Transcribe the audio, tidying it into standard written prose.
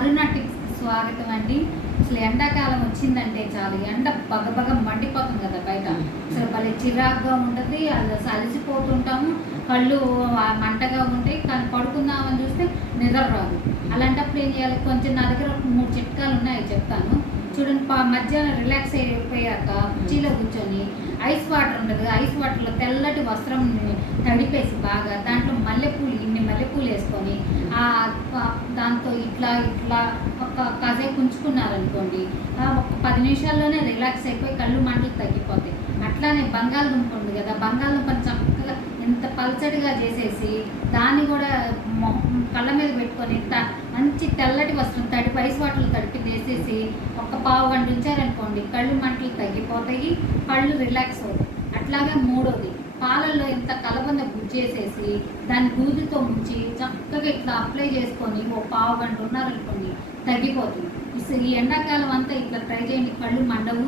అరుణ టిప్స్కి స్వాగతం అండి. అసలు ఎండాకాలం వచ్చిందంటే చాలు ఎండ బగబగ మండిపోతుంది కదా బయట. అసలు భలే చిరాగ్గా ఉంటుంది, అసలు అలసిపోతుంటాము, కళ్ళు మంటగా ఉంటాయి, కానీ పడుకుందామని చూస్తే నిద్ర రాదు. అలాంటప్పుడు ఏం చేయాలి? కొంచెం నా దగ్గర ఒక 3 చిట్కాలు ఉన్నాయి, చెప్తాను చూడండి. మధ్యాహ్నం రిలాక్స్ అయిపోయాక కుర్చీలో కూర్చొని ఐస్ వాటర్ ఉంటుంది, ఐస్ వాటర్లో తెల్లటి వస్త్రం తడిపేసి బాగా దాంట్లో ఇన్ని మల్లెపూలు వేసుకొని దాంతో ఇట్లా కాసేపు ఉంచుకున్నారనుకోండి, ఒక 10 నిమిషాల్లోనే రిలాక్స్ అయిపోయి కళ్ళు మంటలు తగ్గిపోతాయి. అట్లానే బంగాళదుంప ఉంది కదా, బంగాళదుంపని చక్కగా ఎంత పల్చడిగా చేసేసి దాన్ని కూడా కళ్ళ మీద పెట్టుకొని మంచి తెల్లటి వస్త్రం ఐస్ వాటర్లు తడిపి వేసేసి ఒక పావు గంట ఉంచారనుకోండి, కళ్ళు మంటలు తగ్గిపోతాయి, కళ్ళు రిలాక్స్ అవుతాయి. అట్లాగే మూడోది, పాలల్లో ఇంత కలబంద గుజ్జేసేసి దాన్ని దూదితో ముంచి చక్కగా ఇట్లా అప్లై చేసుకొని ఓ పావు గంట ఉన్నారనుకోండి, తగ్గిపోతుంది. ఈ ఎండాకాలం అంతా ఇట్లా ట్రై చేయండి, కళ్ళు మండవు.